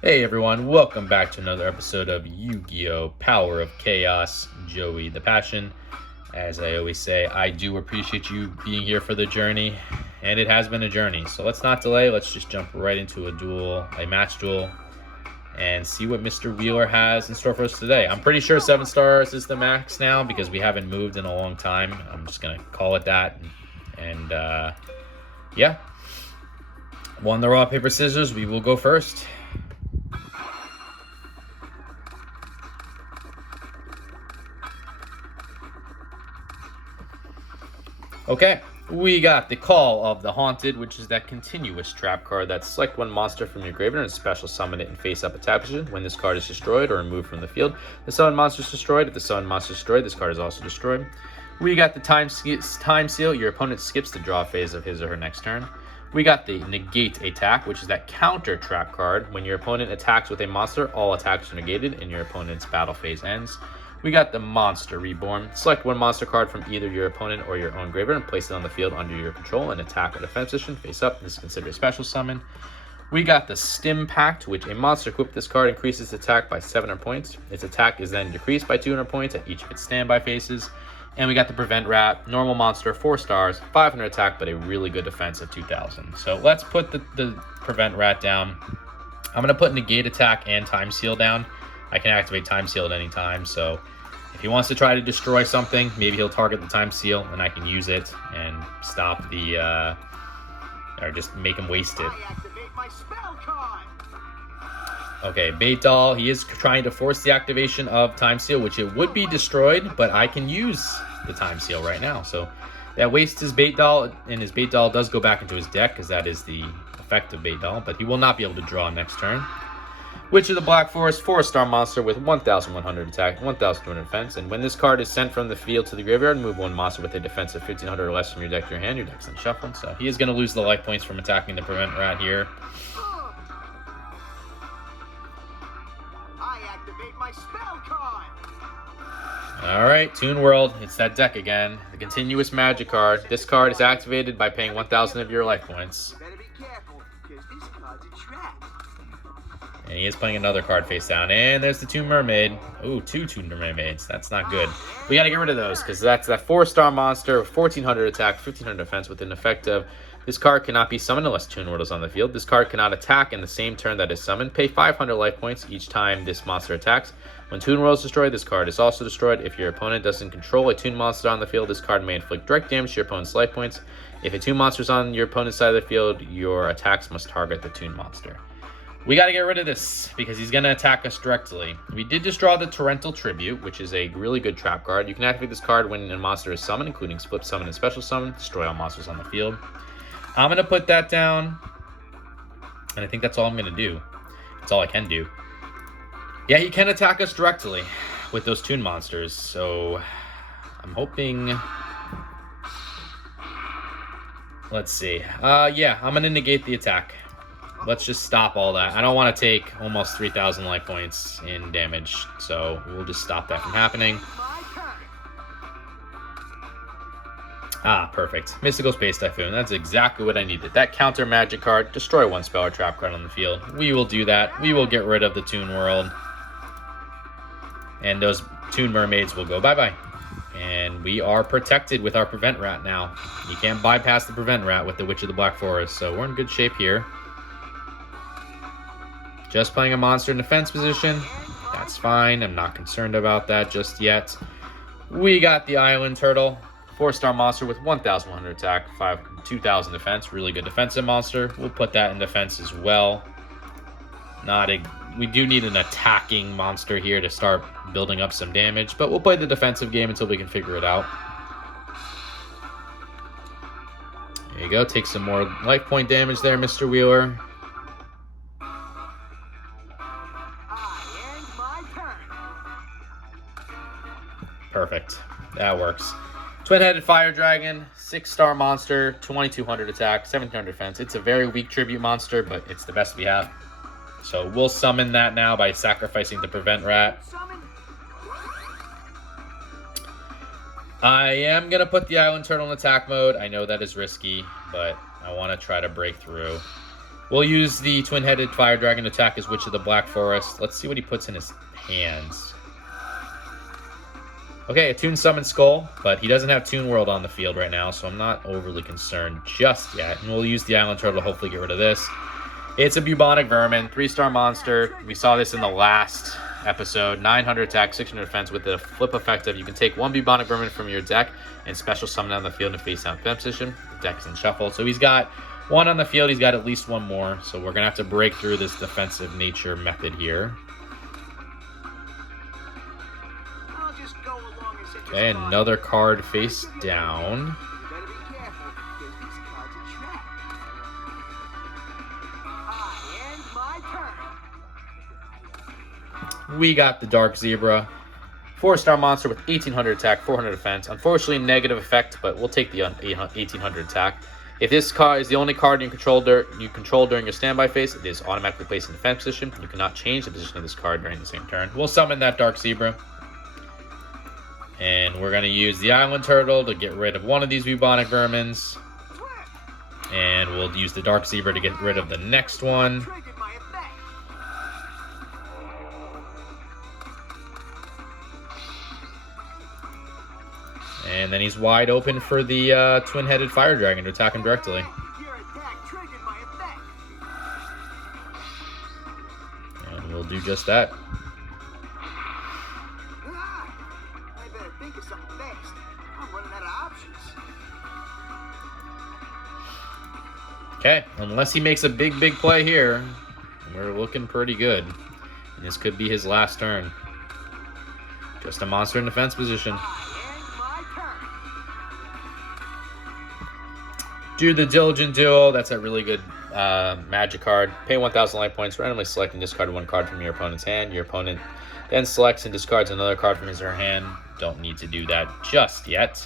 Hey everyone, welcome back to another episode of Yu-Gi-Oh! Power of Chaos, Joey the Passion. As I always say, I do appreciate you being here for the journey, and it has been a journey. So let's not delay, let's just jump right into a match duel, and see what Mr. Wheeler has in store for us today. I'm pretty sure 7 stars is the max now because we haven't moved in a long time. I'm just going to call it that, and yeah. One the rock, paper, scissors, we will go first. Okay, we got the Call of the Haunted, which is that continuous trap card that select one monster from your graveyard and special summon it in face-up attack position. When this card is destroyed or removed from the field, the summon monster is destroyed. If the summon monster is destroyed, this card is also destroyed. We got the Time Seal. Your opponent skips the draw phase of his or her next turn. We got the Negate Attack, which is that counter trap card. When your opponent attacks with a monster, all attacks are negated and your opponent's battle phase ends. We got the Monster Reborn. Select one monster card from either your opponent or your own graveyard and place it on the field under your control and attack or defense position face up. This is considered a special summon. We got the Stim Pact, which a monster equipped with this card increases attack by 700 points. Its attack is then decreased by 200 points at each of its standby phases. And we got the Prevent Rat, normal monster, 4 stars, 500 attack, but a really good defense of 2000. So let's put the Prevent Rat down. I'm going to put Negate Attack and Time Seal down. I can activate Time Seal at any time, so if he wants to try to destroy something, maybe he'll target the Time Seal, and I can use it and stop the, or just make him waste it. Okay, Bait Doll, he is trying to force the activation of Time Seal, which it would be destroyed, but I can use the Time Seal right now. So that wastes his Bait Doll, and his Bait Doll does go back into his deck, because that is the effect of Bait Doll, but he will not be able to draw next turn. Witch of the Black Forest, 4-star monster with 1,100 attack, 1,200 defense. And when this card is sent from the field to the graveyard, move one monster with a defense of 1,500 or less from your deck to your hand. Your deck's then shuffled. So he is going to lose the life points from attacking the Prevent Rat here. I activate my spell card. Alright, Toon World. It's that deck again. The continuous magic card. This card is activated by paying 1,000 of your life points. Better be careful, because this card's a trap. And he is playing another card face down. And there's the Toon Mermaid. Ooh, 2 Toon Mermaids. That's not good. We got to get rid of those because that's that 4-star monster with 1,400 attack, 1,500 defense with an effect of this card cannot be summoned unless Toon World is on the field. This card cannot attack in the same turn that is summoned. Pay 500 life points each time this monster attacks. When Toon World is destroyed, this card is also destroyed. If your opponent doesn't control a Toon monster on the field, this card may inflict direct damage to your opponent's life points. If a Toon monster is on your opponent's side of the field, your attacks must target the Toon monster. We got to get rid of this because he's going to attack us directly. We did just draw the Torrential Tribute, which is a really good trap card. You can activate this card when a monster is summoned, including split summon and special summon. Destroy all monsters on the field. I'm going to put that down, and I think that's all I'm going to do. That's all I can do. Yeah, he can attack us directly with those Toon monsters, so I'm hoping... Let's see. Yeah, I'm going to negate the attack. Let's just stop all that. I don't want to take almost 3,000 life points in damage, so we'll just stop that from happening. Ah, perfect. Mystical Space Typhoon. That's exactly what I needed. That counter magic card. Destroy one spell or trap card on the field. We will do that. We will get rid of the Toon World. And those Toon Mermaids will go bye-bye. And we are protected with our Prevent Rat now. You can't bypass the Prevent Rat with the Witch of the Black Forest, so we're in good shape here. Just playing a monster in defense position. That's fine. I'm not concerned about that just yet. We got the Island Turtle. 4-star monster with 1,100 attack, 2,000 defense. Really good defensive monster. We'll put that in defense as well. We do need an attacking monster here to start building up some damage, but we'll play the defensive game until we can figure it out. There you go. Take some more life point damage there, Mr. Wheeler. Perfect. That works. Twin-headed Fire Dragon, 6-star monster, 2,200 attack, 1,700 defense. It's a very weak tribute monster, but it's the best we have. So we'll summon that now by sacrificing the Prevent Rat. I am going to put the Island Turtle in attack mode. I know that is risky, but I want to try to break through. We'll use the twin-headed fire dragon to attack his Witch of the Black Forest. Let's see what he puts in his hands. Okay, a Toon Summon Skull, but he doesn't have Toon World on the field right now, so I'm not overly concerned just yet. And we'll use the Island Turtle to hopefully get rid of this. It's a Bubonic Vermin, 3-star monster. We saw this in the last episode. 900 attack, 600 defense with the flip effect of you can take 1 Bubonic Vermin from your deck and special summon it on the field in face down defense position. The deck is in shuffle. So he's got 1 on the field. He's got at least 1 more. So we're going to have to break through this defensive nature method here. Okay, another card face down. We got the Dark Zebra. 4-star monster with 1800 attack, 400 defense. Unfortunately, negative effect, but we'll take the 1800 attack. If this card is the only card you control during your standby phase, it is automatically placed in defense position. You cannot change the position of this card during the same turn. We'll summon that Dark Zebra. And we're going to use the Island Turtle to get rid of one of these Bubonic Vermins. And we'll use the Dark Zebra to get rid of the next one. And then he's wide open for the twin-headed fire dragon to attack him directly. And we'll do just that. Okay, unless he makes a big play here, we're looking pretty good. And this could be his last turn. Just a monster in defense position. Do the Diligent Duel. That's a really good magic card. Pay 1,000 life points, randomly select and discard 1 card from your opponent's hand. Your opponent then selects and discards another card from his or her hand. Don't need to do that just yet.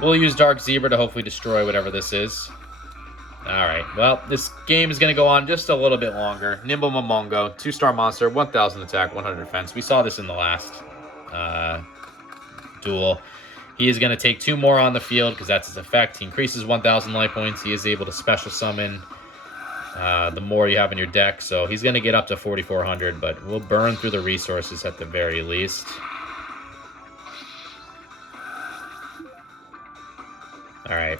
We'll use Dark Zebra to hopefully destroy whatever this is. Alright, well, this game is going to go on just a little bit longer. Nimble Momongo, 2-star monster, 1,000 attack, 100 defense. We saw this in the last duel. He is going to take 2 more on the field because that's his effect. He increases 1,000 life points. He is able to special summon the more you have in your deck. So he's going to get up to 4,400, but we'll burn through the resources at the very least. Alright.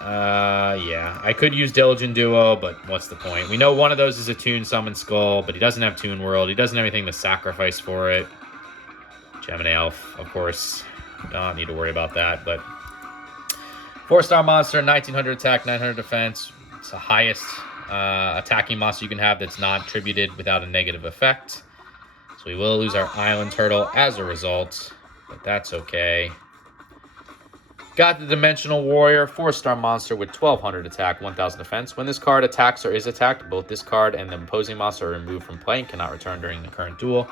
Yeah, I could use Diligent Duo, but what's the point? We know one of those is a Toon Summon Skull, but he doesn't have Toon World. He doesn't have anything to sacrifice for it. Gemini Elf, of course. Don't need to worry about that, but 4-star monster, 1,900 attack, 900 defense. It's the highest attacking monster you can have that's not attributed without a negative effect. So we will lose our Island Turtle as a result, but that's okay. Got the Dimensional Warrior, 4-star monster with 1,200 attack, 1,000 defense. When this card attacks or is attacked, both this card and the opposing monster are removed from play and cannot return during the current duel.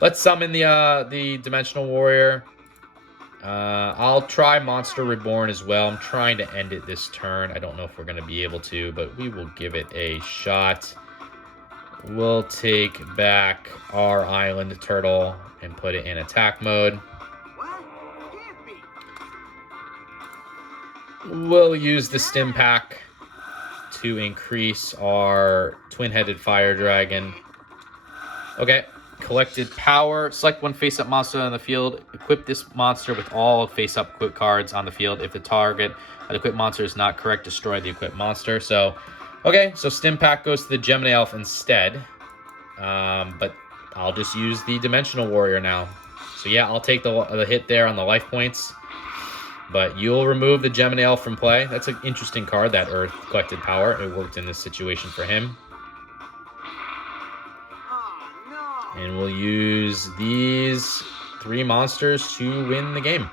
Let's summon the Dimensional Warrior. I'll try Monster Reborn as well. I'm trying to end it this turn. I don't know if we're going to be able to, but we will give it a shot. We'll take back our Island Turtle and put it in attack mode. We'll use the Stim Pack to increase our twin-headed fire dragon. Okay, collected power. Select 1 face-up monster on the field. Equip this monster with all face-up equipped cards on the field. If the target of the equipped monster is not correct, destroy the equipped monster. So, okay, so Stim Pack goes to the Gemini Elf instead. But I'll just use the Dimensional Warrior now. So yeah, I'll take the hit there on the life points. But you'll remove the Gemini Elf from play. That's an interesting card, that Earth collected power. It worked in this situation for him. And we'll use these 3 monsters to win the game.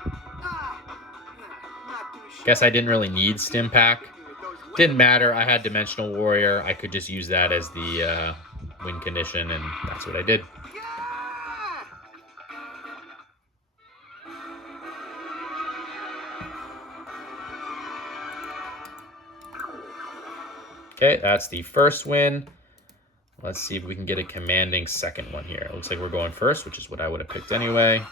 Guess I didn't really need Stim Pack. Didn't matter. I had Dimensional Warrior. I could just use that as the win condition, and that's what I did. Okay, that's the first win. Let's see if we can get a commanding second one here. It looks like we're going first, which is what I would have picked anyway.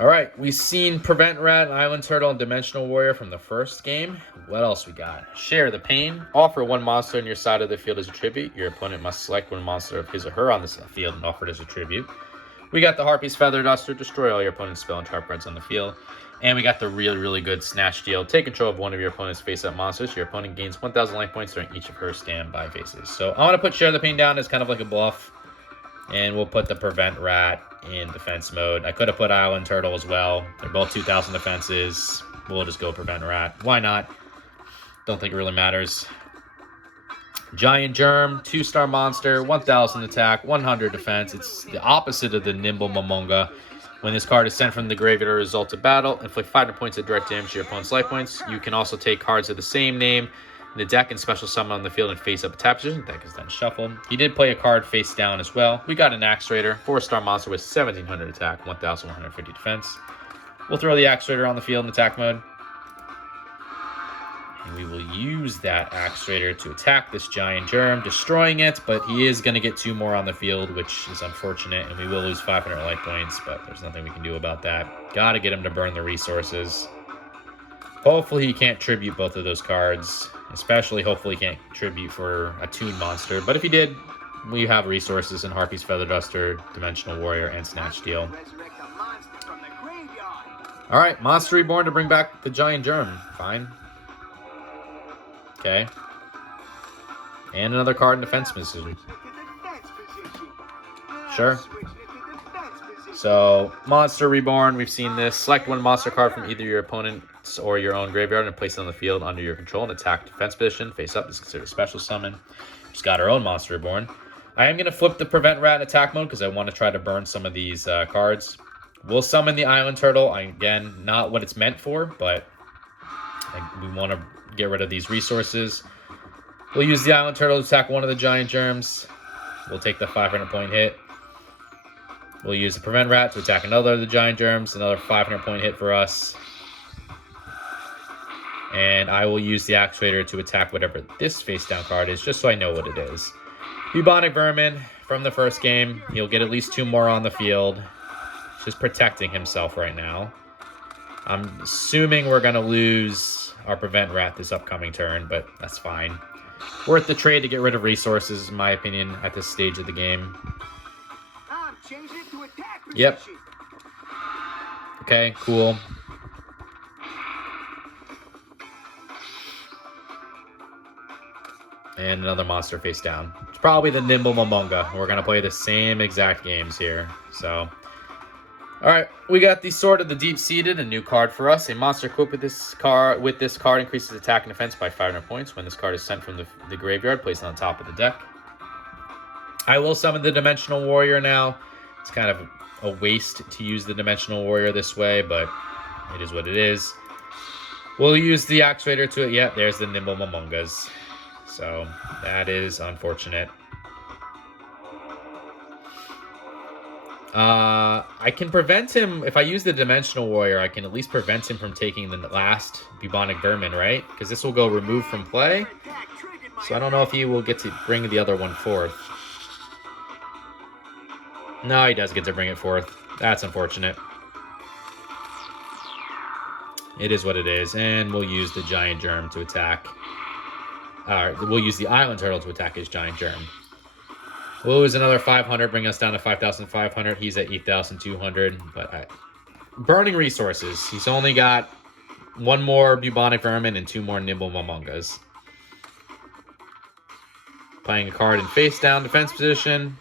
All right, we've seen Prevent Rat, Island Turtle, and Dimensional Warrior from the first game. What else we got? Share the Pain. Offer one monster on your side of the field as a tribute. Your opponent must select one monster of his or her on the field and offer it as a tribute. We got the Harpy's Feather Duster. Destroy all your opponent's spell and trap cards on the field. And we got the really good Snatch Deal. Take control of one of your opponent's face-up monsters. Your opponent gains 1,000 life points during each of her standby phases. So I want to put Share the Pain down as kind of like a bluff. And we'll put the Prevent Rat in defense mode. I could have put Island Turtle as well. They're both 2,000 defenses. We'll just go Prevent Rat. Why not? Don't think it really matters. Giant Germ, 2-star monster, 1,000 attack, 100 defense. It's the opposite of the Nimble Momonga. When this card is sent from the graveyard or result of battle, inflict 500 points of direct damage to your opponent's life points. You can also take cards of the same name in the deck and special summon on the field and face up attack position. Deck is then shuffled. He did play a card face down as well. We got an Axe Raider, 4-star monster with 1,700 attack, 1,150 defense. We'll throw the Axe Raider on the field in attack mode. And we will use that Axe Raider to attack this Giant Germ, destroying it, but he is going to get 2 more on the field, which is unfortunate, and we will lose 500 life points, but there's nothing we can do about that. Got to get him to burn the resources. Hopefully he can't tribute both of those cards, especially hopefully he can't tribute for a Toon monster, but if he did, we have resources in Harpy's Feather Duster, Dimensional Warrior, and Snatch Deal. Alright, Monster Reborn to bring back the Giant Germ. Fine. Okay. And another card in defense position. Sure. So, Monster Reborn, we've seen this. Select one monster card from either your opponent's or your own graveyard and place it on the field under your control and attack defense position. Face up is considered a special summon. Just got our own Monster Reborn. I am going to flip the Prevent Rat in attack mode because I want to try to burn some of these cards. We'll summon the Island Turtle. Again, not what it's meant for, but we want to get rid of these resources. We'll use the Island Turtle to attack one of the Giant Germs. We'll take the 500-point hit. We'll use the Prevent Rat to attack another of the Giant Germs. Another 500-point hit for us. And I will use the Axe Raider to attack whatever this face-down card is, just so I know what it is. Bubonic Vermin from the first game. He'll get at least 2 more on the field. Just protecting himself right now. I'm assuming we're going to lose our Prevent Rat this upcoming turn, but that's fine. Worth the trade to get rid of resources, in my opinion, at this stage of the game. Yep. Okay, cool. And another monster face down. It's probably the Nimble Momonga. We're going to play the same exact games here. So, alright, we got the Sword of the Deep-Seated, a new card for us. A monster equipped with this card increases attack and defense by 500 points. When this card is sent from the graveyard, placed on top of the deck. I will summon the Dimensional Warrior now. It's kind of a waste to use the Dimensional Warrior this way, but it is what it is. We'll use the Axe Raider to it. Yeah, there's the Nimble Momongas. So, that is unfortunate. I can prevent him, if I use the Dimensional Warrior, I can at least prevent him from taking the last Bubonic Vermin, right? Because this will go remove from play. So I don't know if he will get to bring the other one forth. No, he does get to bring it forth. That's unfortunate. It is what it is. And we'll use the Giant Germ to attack. We'll use the Island Turtle to attack his Giant Germ. We'll lose another 500, bring us down to 5,500. He's at 8,200. But burning resources. He's only got 1 more Bubonic Vermin and 2 more Nimble Momongas. Playing a card in face down defense position.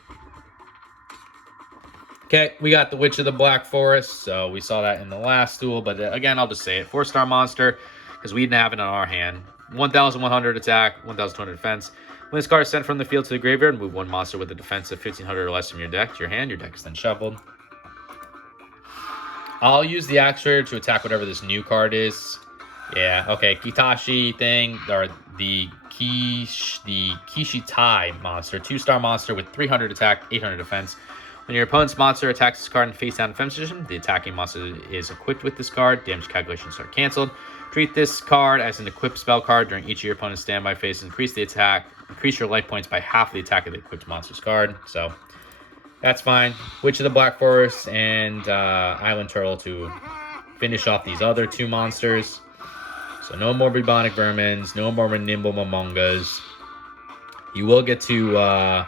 Okay, we got the Witch of the Black Forest. So we saw that in the last duel. But again, I'll just say it. 4-star monster because we didn't have it in our hand. 1,100 attack, 1,200 defense. When this card is sent from the field to the graveyard, move 1 monster with a defense of 1,500 or less from your deck to your hand. Your deck is then shuffled. I'll use the Axe Raider to attack whatever this new card is. Yeah, okay, Kitashi thing, or the Kishitai monster. 2-star monster with 300 attack, 800 defense. When your opponent's monster attacks this card in face-down defense position, the attacking monster is equipped with this card. Damage calculations are canceled. Treat this card as an equipped spell card during each of your opponent's standby phases. Increase the attack. Increase your life points by half the attack of the equipped monster's card. So, That's fine. Witch of the Black Forest and Island Turtle to finish off these other two monsters. So no more Bubonic Vermins, no more Nimble Momongas. You will get to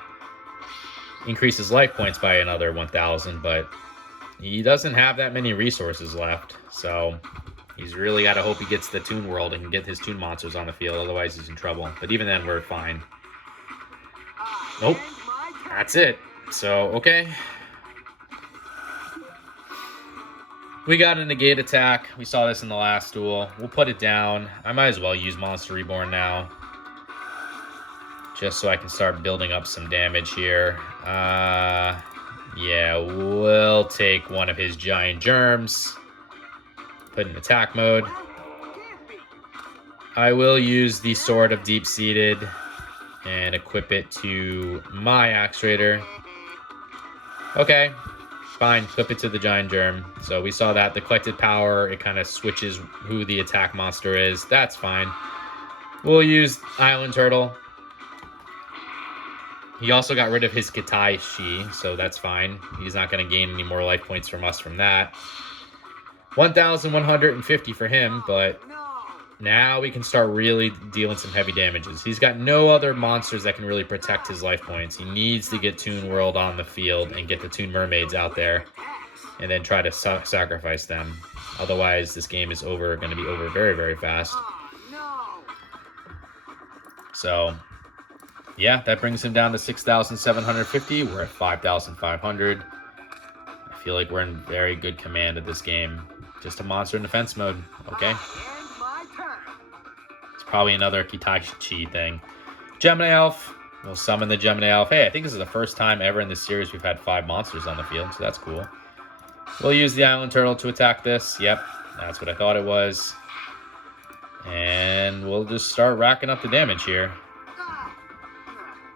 increase his life points by another 1,000, but he doesn't have that many resources left. So he's really got to hope he gets the Toon World and can get his Toon monsters on the field. Otherwise, he's in trouble. But even then, we're fine. Nope. That's it. So, okay. We got a negate attack. We saw this in the last duel. We'll put it down. I might as well use Monster Reborn now. Just so I can start building up some damage here. Yeah, we'll take one of his giant germs. Put in attack mode. I will use the Sword of Deep-Seated and equip it to my Axe Raider. Okay, fine. Flip it to the giant germ. So we saw that the collected power, it kind of switches who the attack monster is. That's fine. We'll use Island Turtle. He also got rid of his Kitaishi, so that's fine. He's not going to gain any more life points from us from that. 1,150 for him, but now we can start really dealing some heavy damages. He's got no other monsters that can really protect his life points. He needs to get Toon World on the field and get the Toon Mermaids out there and then try to sacrifice them. Otherwise, this game is going to be over very, very fast. So, yeah, that brings him down to 6,750. We're at 5,500. I feel like we're in very good command of this game. Just a monster in defense mode. Okay. It's probably another Kitaichi thing. Gemini Elf. We'll summon the Gemini Elf. Hey, I think this is the first time ever in this series we've had 5 monsters on the field, so that's cool. We'll use the Island Turtle to attack this. Yep, that's what I thought it was. And we'll just start racking up the damage here.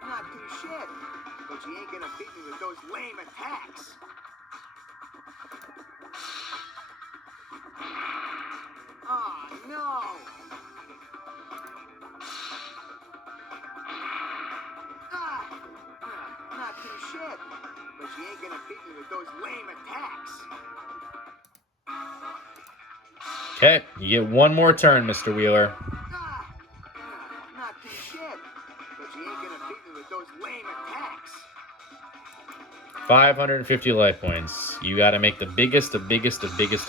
Not too shit, but you ain't gonna beat me with those lame attacks. Oh no! Not too shit, but you ain't gonna beat me with those lame attacks. Okay, you get one more turn, Mr. Wheeler. Not too shit, but you ain't gonna beat me with those lame attacks. 550 life points. You got to make the biggest of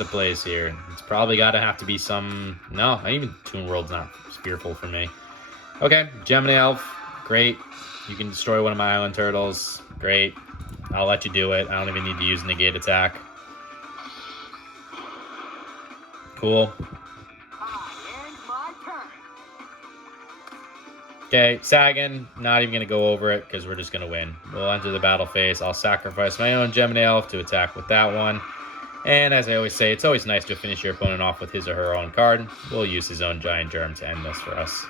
plays here. It's probably got to have to be some... No, not even Toon World's not fearful for me. Okay, Gemini Elf. Great. You can destroy one of my Island Turtles. Great. I'll let you do it. I don't even need to use Negate Attack. Cool. Okay, Sagan, not even going to go over it because we're just going to win. We'll enter the battle phase. I'll sacrifice my own Gemini Elf to attack with that one. And as I always say, it's always nice to finish your opponent off with his or her own card. We'll use his own Giant Germ to end this for us.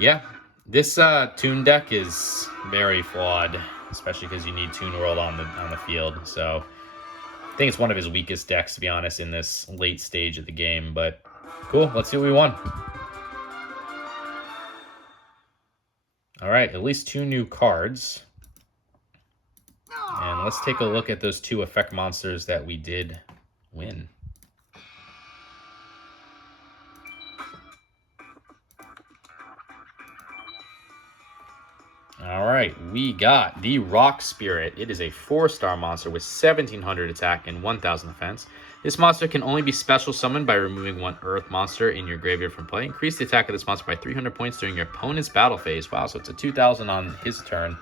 Yeah, this Toon deck is very flawed, especially because you need Toon World on the field. So I think it's one of his weakest decks, to be honest, in this late stage of the game. But cool, let's see what we won. All right, at least 2 new cards. And let's take a look at those 2 effect monsters that we did win. All right, we got the Rock Spirit. It is a 4-star monster with 1,700 attack and 1,000 defense. This monster can only be special summoned by removing 1 Earth monster in your graveyard from play. Increase the attack of this monster by 300 points during your opponent's battle phase. Wow, so it's a 2,000 on his turn.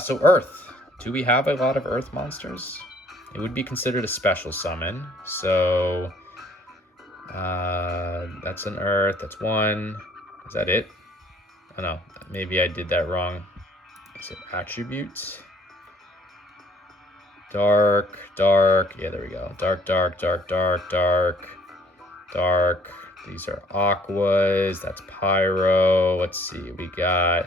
So Earth. Do we have a lot of Earth monsters? It would be considered a special summon. So that's an Earth. That's 1. Is that it? Oh no, maybe I did that wrong. Is it attributes? Dark, dark. Yeah, there we go. Dark, dark, dark, dark, dark, dark. These are aquas. That's pyro. Let's see. We got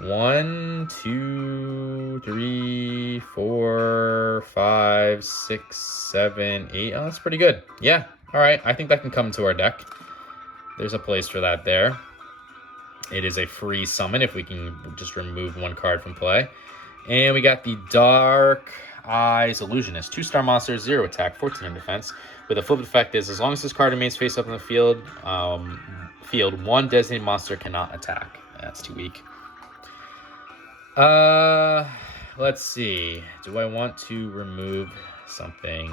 1, 2, 3, 4, 5, 6, 7, 8. Oh, that's pretty good. Yeah. All right. I think that can come to our deck. There's a place for that there. It is a free summon if we can just remove 1 card from play. And we got the Dark Eyes Illusionist. 2-star monster, 0 attack, 14 defense. With a flip effect is, as long as this card remains face up in the field, one designated monster cannot attack. That's too weak. Let's see. Do I want to remove something?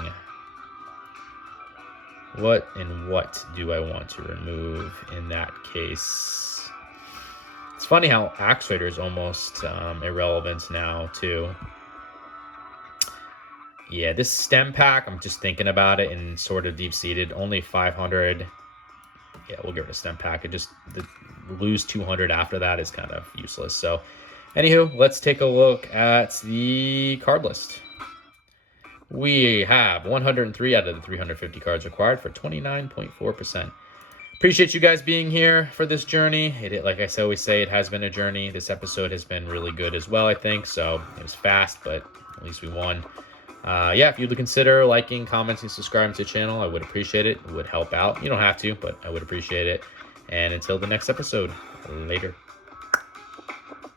What do I want to remove in that case? It's funny how Axe Raider is almost irrelevant now, too. Yeah, this stem pack, I'm just thinking about it and sort of deep-seated. Only 500. Yeah, we'll get rid of stem pack. Lose 200 after that is kind of useless. So, anywho, let's take a look at the card list. We have 103 out of the 350 cards required for 29.4%. Appreciate you guys being here for this journey. Like I always say, it has been a journey. This episode has been really good as well, I think. So it was fast, but at least we won. Yeah, if you'd consider liking, commenting, subscribing to the channel, I would appreciate it. It would help out. You don't have to, but I would appreciate it. And until the next episode, later.